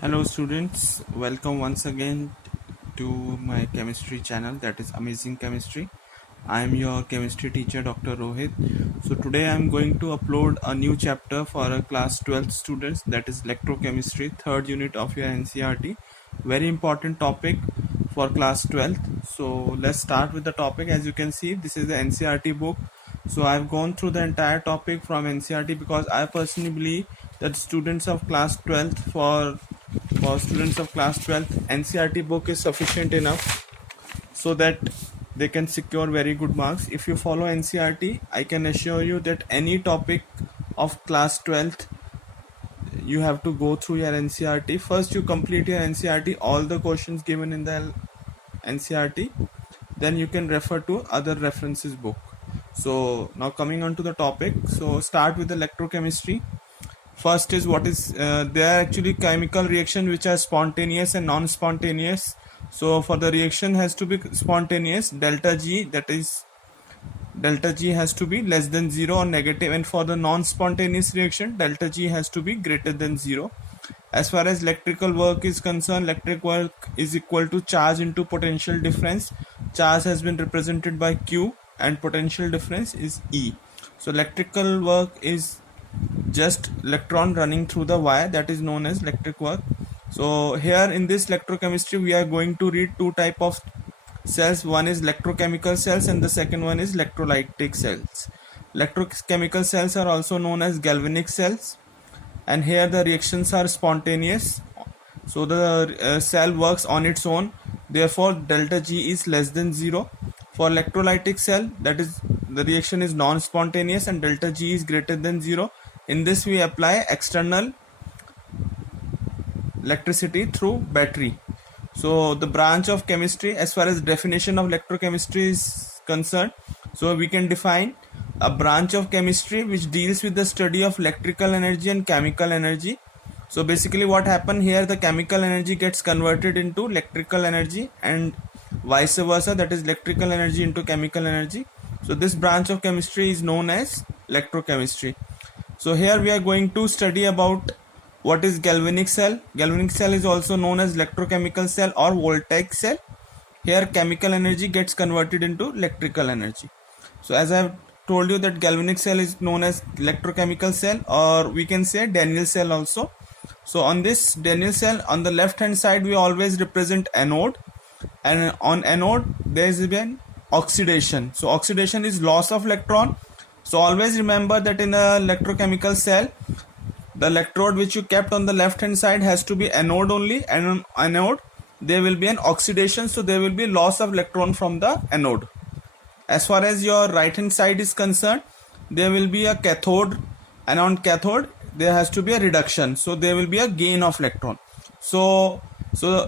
Hello students, welcome once again to my chemistry channel, that is Amazing Chemistry. I am your chemistry teacher Dr. Rohit. So today I am going to upload a new chapter for a class 12th students, that is electrochemistry, third unit of your NCERT. Very important topic for class 12th. So let's start with the topic. As you can see, this is the NCERT book. So I've gone through the entire topic from NCERT because I personally believe that students of class 12th for students of class 12th NCERT book is sufficient enough so that they can secure very good marks. If you follow NCERT, I can assure you that any topic of class 12th you have to go through your NCERT. First you complete your NCERT, all the questions given in the NCERT, then you can refer to other references book. So now coming on to the topic, so start with electrochemistry. First is what is there are actually chemical reaction which are spontaneous and non-spontaneous. So for the reaction has to be spontaneous, delta G, that is delta G has to be less than 0 or negative, and for the non-spontaneous reaction delta G has to be greater than 0. As far as electrical work is concerned, electric work is equal to charge into potential difference. Charge has been represented by Q and potential difference is E. So electrical work is just electron running through the wire, that is known as electric work. So here in this electrochemistry we are going to read two type of cells. One is electrochemical cells and the second one is electrolytic cells. Electrochemical cells are also known as galvanic cells, and here the reactions are spontaneous, so the cell works on its own, therefore delta G is less than 0. For electrolytic cell, that is the reaction is non-spontaneous and delta G is greater than 0. In this we apply external electricity through battery. So the branch of chemistry, as far as definition of electrochemistry is concerned, so we can define a branch of chemistry which deals with the study of electrical energy and chemical energy. So basically what happened here, the chemical energy gets converted into electrical energy and vice versa, that is electrical energy into chemical energy. So this branch of chemistry is known as electrochemistry. So here we are going to study about what is galvanic cell. Galvanic cell is also known as electrochemical cell or voltaic cell. Here chemical energy gets converted into electrical energy. So as I have told you that galvanic cell is known as electrochemical cell, or we can say Daniell cell also. So on this Daniell cell, on the left hand side we always represent anode, and on anode there is been oxidation. So oxidation is loss of electron. So always remember that in a electrochemical cell, the electrode which you kept on the left hand side has to be anode only, and on anode there will be an oxidation, so there will be loss of electron from the anode. As far as your right hand side is concerned, there will be a cathode, and on cathode there has to be a reduction, so there will be a gain of electron. So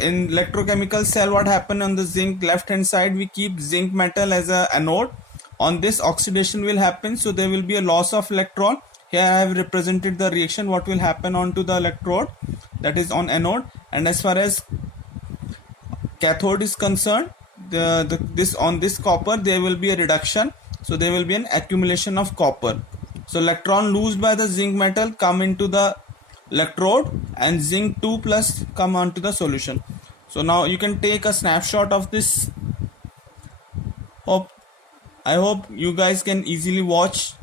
in electrochemical cell, what happened on the zinc left hand side, we keep zinc metal as a anode. On this oxidation will happen, so there will be a loss of electron. Here I have represented the reaction what will happen onto the electrode, that is on anode. And as far as cathode is concerned, on this copper there will be a reduction, so there will be an accumulation of copper. So electron loosed by the zinc metal come into the electrode and zinc 2 plus come onto the solution. So now you can take a snapshot of this. I hope you guys can easily watch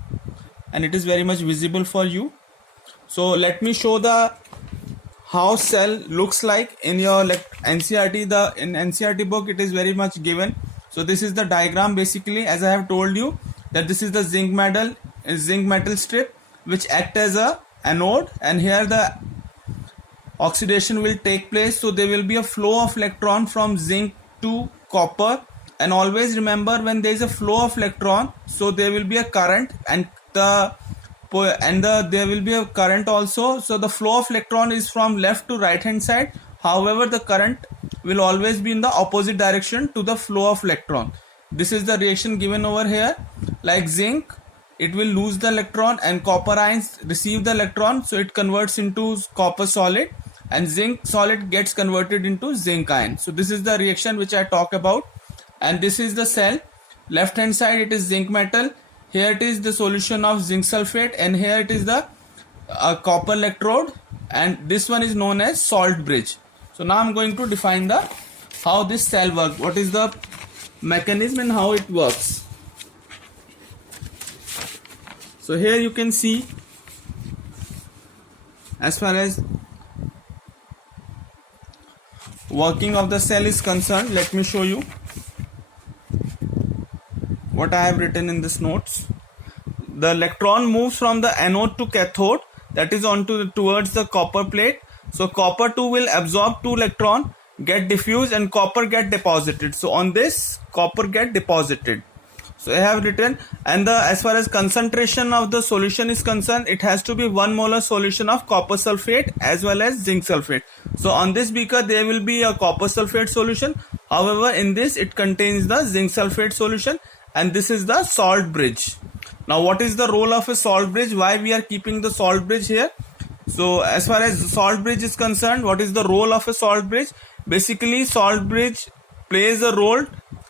and it is very much visible for you. So let me show the how cell looks like in your NCERT. In NCERT book it is very much given. So this is the diagram. Basically, as I have told you, that this is the zinc metal strip which act as a anode, and here the oxidation will take place, so there will be a flow of electron from zinc to copper. And always remember, when there is a flow of electron, so there will be a current, and there will be a current also. So the flow of electron is from left to right hand side, however the current will always be in the opposite direction to the flow of electron. This is the reaction given over here. Like zinc, it will lose the electron and copper ions receive the electron, so it converts into copper solid, and zinc solid gets converted into zinc ion. So this is the reaction which I talk about, and this is the cell. Left hand side it is zinc metal, here it is the solution of zinc sulfate, and here it is the copper electrode, and this one is known as salt bridge. So now I'm going to define the how this cell works, what is the mechanism and how it works. So here you can see, as far as working of the cell is concerned, let me show you what I have written in this notes. The electron moves from the anode to cathode, that is towards the copper plate. So copper 2 will absorb 2 electron, get diffused, and copper get deposited. So on this, copper get deposited. So I have written, and as far as concentration of the solution is concerned, it has to be 1 molar solution of copper sulfate as well as zinc sulfate. So on this beaker there will be a copper sulfate solution. However, in this it contains the zinc sulfate solution, and this is the salt bridge. Now what is the role of a salt bridge? Why we are keeping the salt bridge here? So as far as salt bridge is concerned, what is the role of a salt bridge? Basically, salt bridge plays a role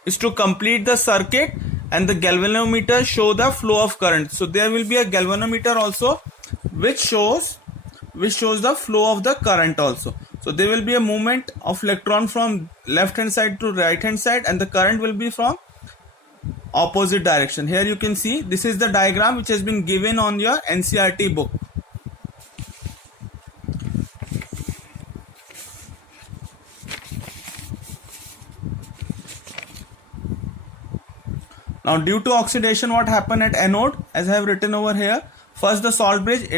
is to complete the circuit, and the galvanometer show the flow of current. So there will be a galvanometer also which shows the flow of the current also. So there will be a movement of electron from left hand side to right hand side, and the current will be from opposite direction. Here you can see, this is the diagram which has been given on your NCERT book. Now due to oxidation, what happened at anode, as I have written over here, first the salt bridge,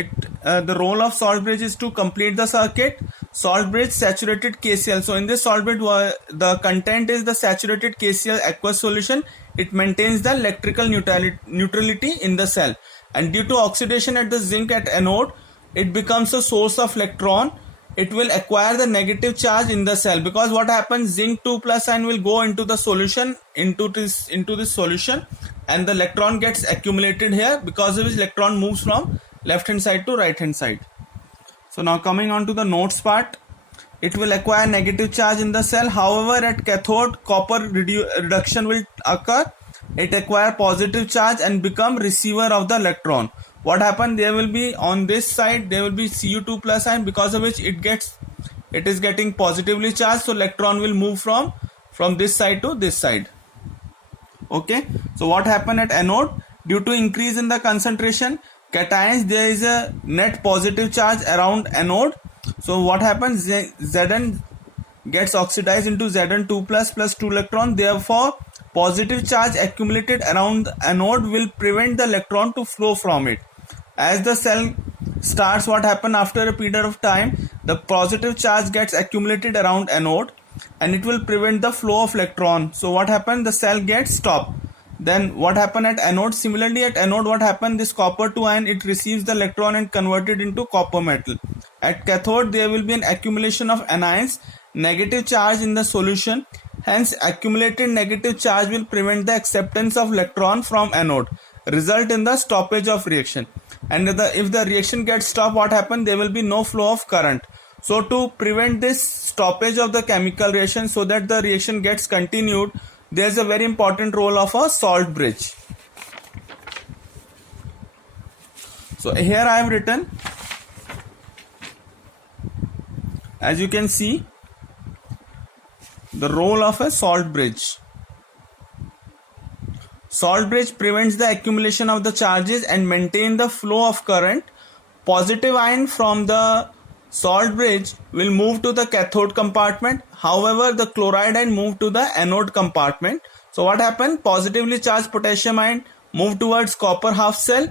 the role of salt bridge is to complete the circuit. Salt bridge saturated KCl. So in this salt bridge, the content is the saturated KCl aqueous solution. It maintains the electrical neutrality in the cell, and due to oxidation at the zinc at anode, it becomes a source of electron. It will acquire the negative charge in the cell, because what happens, zinc 2 plus ion will go into the solution, into this solution, and the electron gets accumulated here, because of which electron moves from left hand side to right hand side. So now coming on to the notes part, it will acquire negative charge in the cell. However, at cathode, copper reduction will occur. It acquire positive charge and become receiver of the electron. What happened, there will be on this side, there will be Cu2 plus ion, because of which it is getting positively charged. So electron will move from this side to this side. Okay, so what happened at anode, due to increase in the concentration cations, there is a net positive charge around anode. So what happens, Zn gets oxidized into Zn2 plus 2 electron. Therefore positive charge accumulated around the anode will prevent the electron to flow from it. As the cell starts, what happens, after a period of time, the positive charge gets accumulated around anode, and it will prevent the flow of electron. So what happens, the cell gets stopped. Then what happened at anode, similarly at anode, what happened, this copper 2 ion, it receives the electron and converted into copper metal. At cathode, there will be an accumulation of anions, negative charge in the solution. Hence accumulated negative charge will prevent the acceptance of electron from anode, result in the stoppage of reaction. And if the reaction gets stopped, what happens, there will be no flow of current. So to prevent this stoppage of the chemical reaction, so that the reaction gets continued, there is a very important role of a salt bridge. So here I have written, as you can see, the role of a salt bridge. Salt bridge prevents the accumulation of the charges and maintain the flow of current. Positive ion from the salt bridge will move to the cathode compartment. However, the chloride ion move to the anode compartment. So what happened? Positively charged potassium ion move towards copper half cell.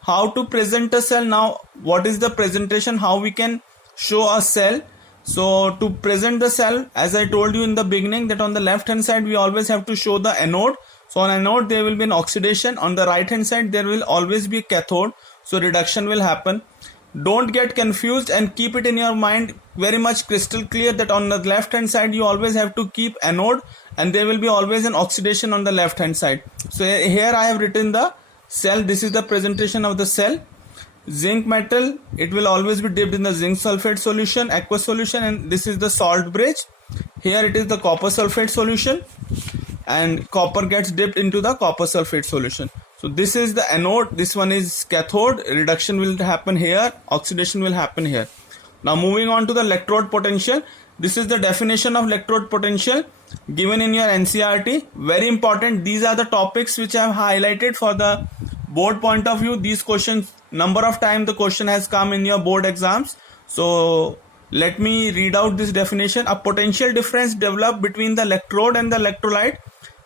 How to present a cell? Now, what is the presentation? How we can show a cell? So to present the cell, as I told you in the beginning, that on the left hand side we always have to show the anode. So on anode there will be an oxidation. On the right hand side there will always be a cathode. So reduction will happen. Don't get confused and keep it in your mind very much crystal clear that on the left hand side you always have to keep anode, and there will be always an oxidation on the left hand side. So here I have written the cell. This is the presentation of the cell. Zinc metal, it will always be dipped in the zinc sulfate solution, aqueous solution, and this is the salt bridge. Here it is the copper sulfate solution, and copper gets dipped into the copper sulfate solution. So this is the anode, this one is cathode. Reduction will happen here, oxidation will happen here. Now moving on to the electrode potential. This is the definition of electrode potential given in your NCERT. Very important. These are the topics which I have highlighted for the board point of view. These questions, number of times the question has come in your board exams. So let me read out this definition. A potential difference developed between the electrode and the electrolyte,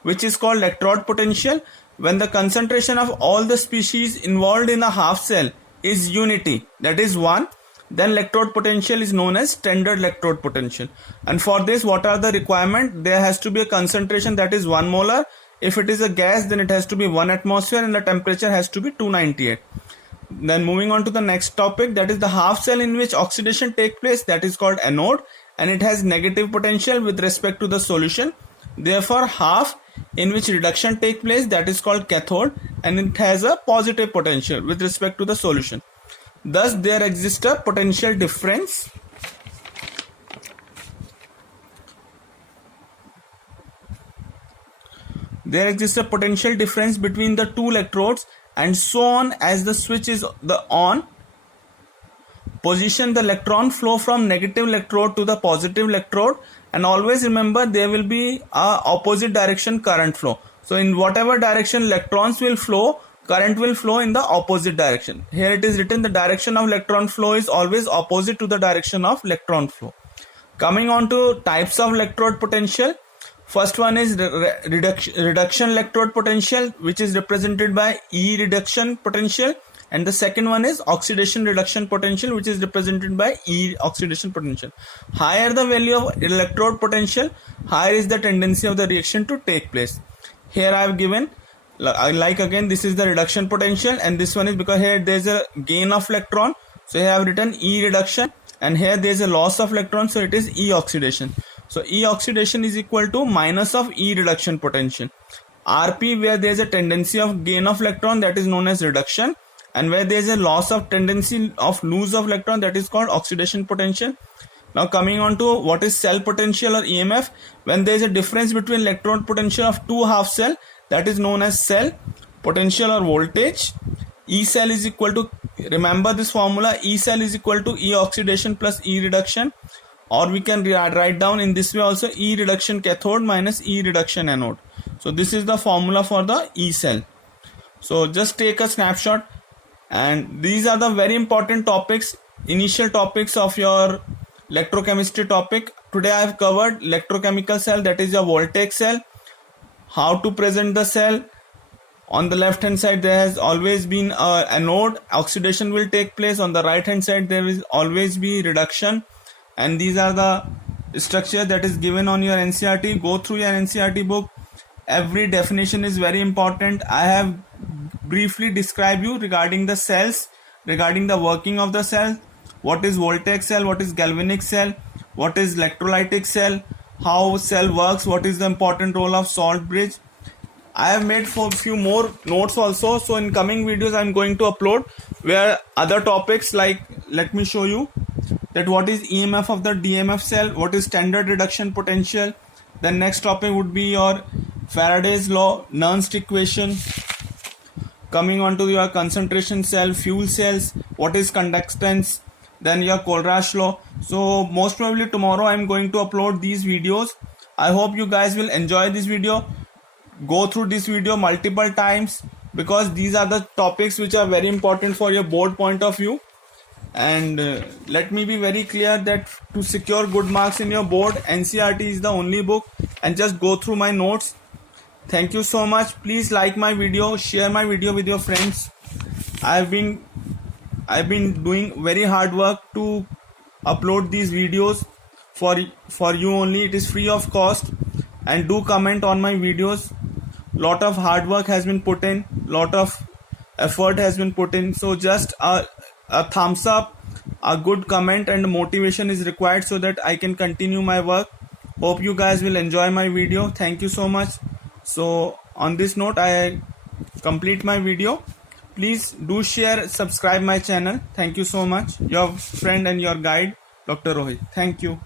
which is called electrode potential, when the concentration of all the species involved in a half cell is unity, that is 1, then electrode potential is known as standard electrode potential. And for this, what are the requirements? There has to be a concentration that is 1 molar. If it is a gas, then it has to be 1 atmosphere and the temperature has to be 298. Then moving on to the next topic, that is the half cell in which oxidation takes place, that is called anode, and it has negative potential with respect to the solution. Therefore, half in which reduction takes place, that is called cathode, and it has a positive potential with respect to the solution. Thus, there exists a potential difference between the two electrodes, and so on as the switch is the on position, the electron flow from negative electrode to the positive electrode, and always remember there will be a opposite direction current flow. So in whatever direction electrons will flow, current will flow in the opposite direction. Here it is written, the direction of electron flow is always opposite to the direction of electron flow. Coming on to types of electrode potential. First one is reduction electrode potential, which is represented by E reduction potential, and the second one is oxidation reduction potential, which is represented by E oxidation potential. Higher the value of electrode potential, higher is the tendency of the reaction to take place. Here I have given, like again, this is the reduction potential, and this one is because here there is a gain of electron, so here I have written E reduction, and here there is a loss of electron, so it is E oxidation. So E oxidation is equal to minus of E reduction potential. RP, where there is a tendency of gain of electron, that is known as reduction, and where there is a loss of tendency of lose of electron, that is called oxidation potential. Now coming on to what is cell potential or EMF. When there is a difference between electrode potential of two half cell, that is known as cell potential or voltage. E cell is equal to, remember this formula, E cell is equal to E oxidation plus E reduction, or we can write down in this way also, E reduction cathode minus E reduction anode. So this is the formula for the E cell. So just take a snapshot, and these are the very important topics, initial topics of your electrochemistry topic. Today I have covered electrochemical cell, that is your voltaic cell, how to present the cell. On the left hand side there has always been a anode, oxidation will take place. On the right hand side there will always be reduction, and these are the structure that is given on your NCERT. Go through your NCERT book. Every definition is very important. I have briefly described you regarding the cells, regarding the working of the cell, what is voltaic cell, what is galvanic cell, what is electrolytic cell, how cell works, what is the important role of salt bridge. I have made for few more notes also, so in coming videos I am going to upload where other topics, like let me show you that what is EMF of the DMF cell, what is standard reduction potential. Then next topic would be your Faraday's law, Nernst equation. Coming on to your concentration cell, fuel cells, what is conductance, then your Kohlrausch law. So most probably tomorrow I am going to upload these videos. I hope you guys will enjoy this video. Go through this video multiple times, because these are the topics which are very important for your board point of view. And let me be very clear that to secure good marks in your board, NCERT is the only book, and just go through my notes. Thank you so much. Please like my video, share my video with your friends. I've been doing very hard work to upload these videos for you only. It is free of cost, and do comment on my videos. Lot of hard work has been put in, lot of effort has been put in, so just a thumbs up, a good comment and motivation is required so that I can continue my work. Hope you guys will enjoy my video. Thank you so much. So on this note I complete my video. Please do share, subscribe my channel. Thank you so much. Your friend and your guide, Dr. Rohit. Thank you.